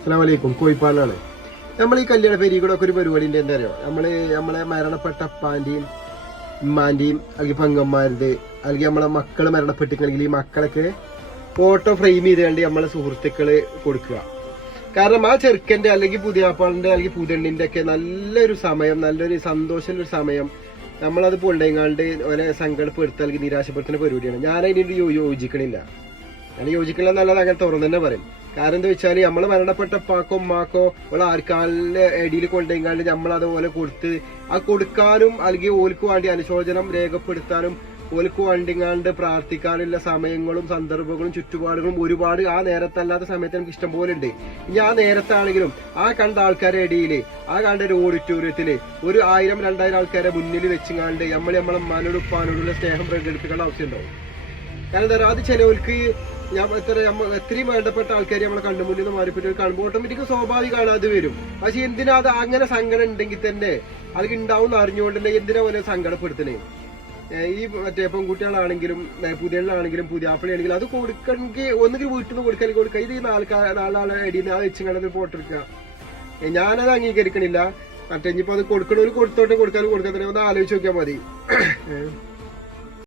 അസ്സാം വലൈക്കും നമ്മൾ ഈ കല്യാണ പെരീകൂടെ ഒക്കെ ഒരു പരിപാടിന്റെ എന്താ അറിയോ? നമ്മൾ നമ്മളെ മരണപ്പെട്ട അപ്പാന്റെയും ഉമ്മാന്റെയും അല്ലെങ്കിൽ പെങ്ങന്മാരുടെ അല്ലെങ്കിൽ നമ്മളെ മക്കൾ മരണപ്പെട്ടിട്ടുണ്ടെങ്കിൽ ഈ മക്കളൊക്കെ ഫോട്ടോ ഫ്രെയിം ചെയ്ത് കണ്ട് നമ്മളെ സുഹൃത്തുക്കൾ കൊടുക്കുക. കാരണം ആ ചെറുക്കന്റെ അല്ലെങ്കിൽ പുതിയാപ്പാളിന്റെ അല്ലെങ്കിൽ പുതിയണ്ണിന്റെ ഒക്കെ നല്ലൊരു സമയം നല്ലൊരു സന്തോഷമുള്ള ഒരു സമയം നമ്മളത് പൊണ്ടെങ്ങാണ്ട് ഓരെ സങ്കടപ്പെടുത്തുക അല്ലെങ്കിൽ നിരാശപ്പെടുത്തുന്ന പരിപാടിയാണ്. ഞാൻ അതിനോട് യോജിക്കണില്ല. ഞാൻ യോജിക്കില്ല എന്നുള്ളത് അങ്ങനെ തുറന്നു തന്നെ പറയും. കാരണം എന്താ വെച്ചാൽ നമ്മൾ മരണപ്പെട്ട പാക്കോ ഉമ്മാക്കോ ഉള്ള ആർക്കാളിലെ ഇടയിൽ കൊണ്ടുപോയിക്കാണ്ട് നമ്മൾ അതുപോലെ കൊടുത്ത് ആ കൊടുക്കാനും അല്ലെങ്കിൽ ഓൽക്ക് വേണ്ടി അനുശോചനം രേഖപ്പെടുത്താനും ഓൽക്ക് വണ്ടിങ്ങാണ്ട് പ്രാർത്ഥിക്കാനുള്ള സമയങ്ങളും സന്ദർഭങ്ങളും ചുറ്റുപാടുകളും ഒരുപാട് ആ നേരത്തല്ലാത്ത സമയത്ത് നമുക്ക് ഇഷ്ടം പോലെ ഉണ്ട്. ഇനി ആ നേരത്താണെങ്കിലും ആ കണ്ട ആൾക്കാരുടെ ഇടയിൽ ആ കണ്ട ഒരു ഓഡിറ്റോറിയത്തിൽ ഒരു ആയിരം രണ്ടായിരം ആൾക്കാരെ മുന്നിൽ വെച്ചുങ്ങാണ്ട് നമ്മൾ നമ്മളെ മനോടുപ്പാനോടുള്ള സ്നേഹം പ്രകടിപ്പിക്കേണ്ട ആവശ്യമുണ്ടാവും കാരണം എന്താ പറയുക അത് ചിലവർക്ക് എത്ര എത്രയും വേണ്ടപ്പെട്ട ആൾക്കാർ നമ്മളെ കണ്ണുമുന്നിൽ നിന്ന് മാറിപ്പറ്റി കാണുമ്പോൾ ഓട്ടോമാറ്റിക് സ്വാഭാവികമാണ് അത് വരും. പക്ഷെ എന്തിനാ അത് അങ്ങനെ സങ്കടം ഉണ്ടെങ്കിൽ തന്നെ അത് ഉണ്ടാവും അറിഞ്ഞുകൊണ്ട് തന്നെ എന്തിനാ പോലെ സങ്കടപ്പെടുത്തണേ? ഈ മറ്റേ പെൺകുട്ടികളാണെങ്കിലും പുതിയാണെങ്കിലും പുതിയ ആപ്പിളാണെങ്കിലും അത് കൊടുക്കണമെങ്കിൽ ഒന്നുകിൽ വീട്ടിൽ നിന്ന് കൊടുക്കാൻ കൊടുക്കുക ഇത് ഈ നാൽക്കാ നാലാളെ ഇടയിൽ നിന്ന് ആ വെച്ച് കണ്ടത് ഫോട്ടോ എടുക്കുക ഞാനത് അംഗീകരിക്കണില്ല. മറ്റേ ഇനിയിപ്പോ അത് കൊടുക്കണവര് കൊടുത്തോട്ടെ കൊടുക്കാനും തന്നെ ഒന്ന് ആലോചിച്ച് നോക്കിയാൽ മതി.